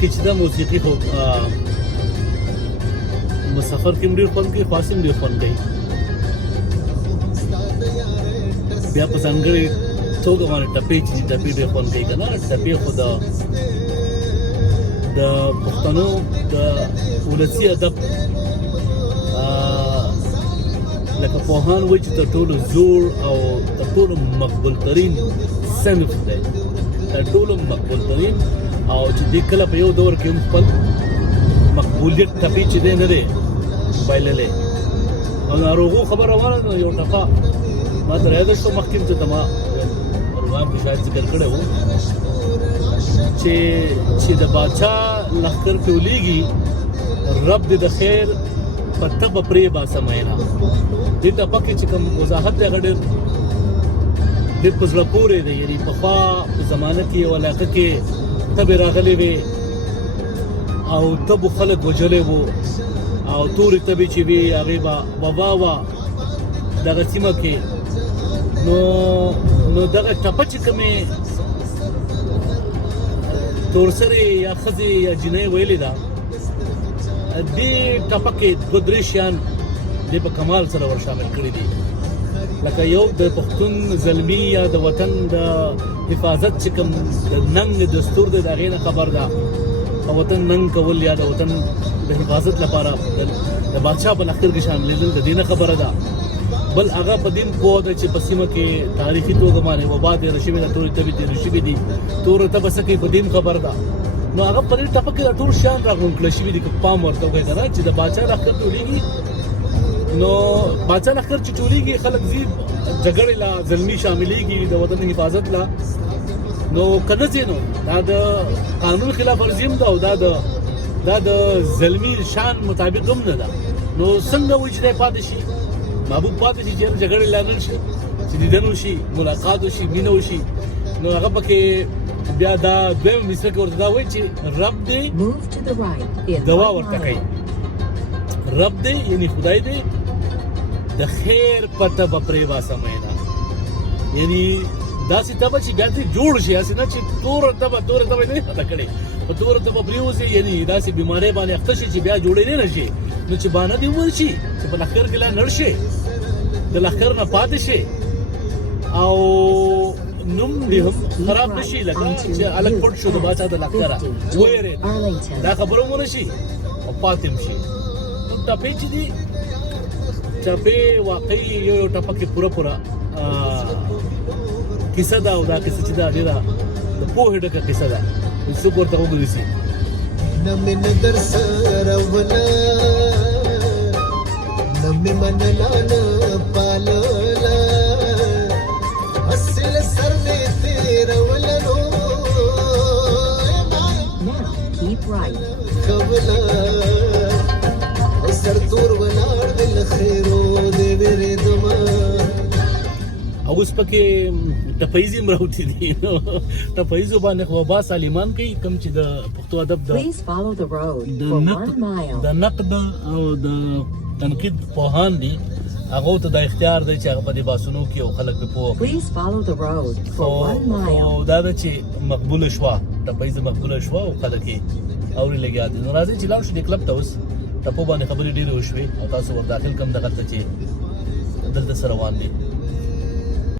کې چې دا موسیقي خو مسافر کې ډېر خوند کوي، خاص ډېر خوند کوي. بیا په ځانګړې توګه باندې ټپې چې ټپې ډېر خوند کوي که نه. ټپې خو د پښتنو د ولسي ادب لکه پوهان وایي چې تر ټولو زوړ او تر ټولو مقبول ترین صنف دی، تر ټولو مقبول ترین، او چې دې کله په یو دور کې هم خپل مقبولیت ټپې چې دی نه دی بایللی. او ناروغو خبر روانه ده، یو ټپه ما تر یاده شوه مخکې چې ته ما پروګرام کې شاید ذکر کړی و چې د باچا لښکر کې ولیږي رب دې د خیر په تبه پرې باسه مینا. دې ټپه کې چې کوم وضاحت دی هغه ډېر په زړه پورې دی. یعنې پخوا په زمانه کې یو علاقه کې تبې راغلې وې او تبو خلک وژلې وو او تورې تبې چې وې هغې به وبا وه دغه سیمه کې. نو دغه ټپه چې کومې تورسرې یا ښځې یا جینۍ ویلې ده، دې ټپه کې دوه درې شیان دې په کمال سره ور شامل کړي دي. لکه یو د پښتون زلمي یا د وطن د حفاظت چې کوم د ننګ دستور دی د هغې نه خبر ده. د وطن ننګ کول یا د وطن د حفاظت لپاره د بادشاه په لښکر کې شاملېدل د دې نه خبره ده. بل هغه په دین پوه ده چې په سیمه کې تاریخي توګه باندې وبا تېره شوې ده، تورې تبې تېرې شوې دي، توره تبه څه کوي په دین خبر ده. نو هغه په دې ټپه کې دا ټول شیان راغونډ کړل شوي دي. که پام ورته وکړئ که نه چې د باچا لښکر ټولېږي، نو باچا لښکر چې ټولېږي خلک ځي جګړې لا زلمي شاملېږي د وطن حفاظت لا. نو که نه ځي نو دا د قانون خلاف ورزي هم ده او دا د زلمي شان مطابق هم نه ده. نو څنګه وایي چې دی پاتې شي، محبوب پاتې شي چې جګړې لا نه شي، چې دیدن وشي، ملاقات وشي، مینه وشي. نو هغه پکې بیا دا دویم مصره کې ورته دا وایي چې رب دې دوا ورته کوي. رب دې یعنې خدای دې د خیر په تبه پرې باسه مینا. یعنې داسې تبه چې بیا دې جوړ شي، هسې نه چې توره تبه نه پته کړې په توره تبه پرېوځي. یعنې داسې بیمارۍ باندې اخته شي چې بیا جوړېدی نه شي. نو چې بانه دې وویل شي چې په لښکر کې لا نړ شي، د لښکر نه پاتې شي او نوم دې هم خراب نه شي. لکه چې هلک پټ شو د باچا د لښکره ویرېد، دا خبره ونه شي او پاتې هم شي. نو ټپې چې دي، ټپې واقعي یو ټپه کې پوره کیسه ده. او دا کیسه چې ده ډېره د پوهې ډکه کیسه ده. څوک ورته وګوري نه مې نظر سره ولا نه مې منلا نه پاللا اصل سر دې تیرولا نو کولا سر تور ولاړ دل خیرو دې ورې دما. اوس پکې ټپایزي هم راوتي دي. ټپایزو باندې خو با سلیمان کوي کوم چې د پښتو ادب د نقد او د تنقید پوهان دي، هغه ته د اختیار دی چې هغه په دې باسونو کې او خلک په پوه او دا ده چې مقبوله شوه، ټپایزه مقبوله شوه او خلک یې اوري لګیا دي. نو راځئ چې لاړ شو دې کلب ته. اوس ټپو باندې خبرې ډېرې وشوې او تاسو ور داخل کم دغلته چې دلته سره روان دي.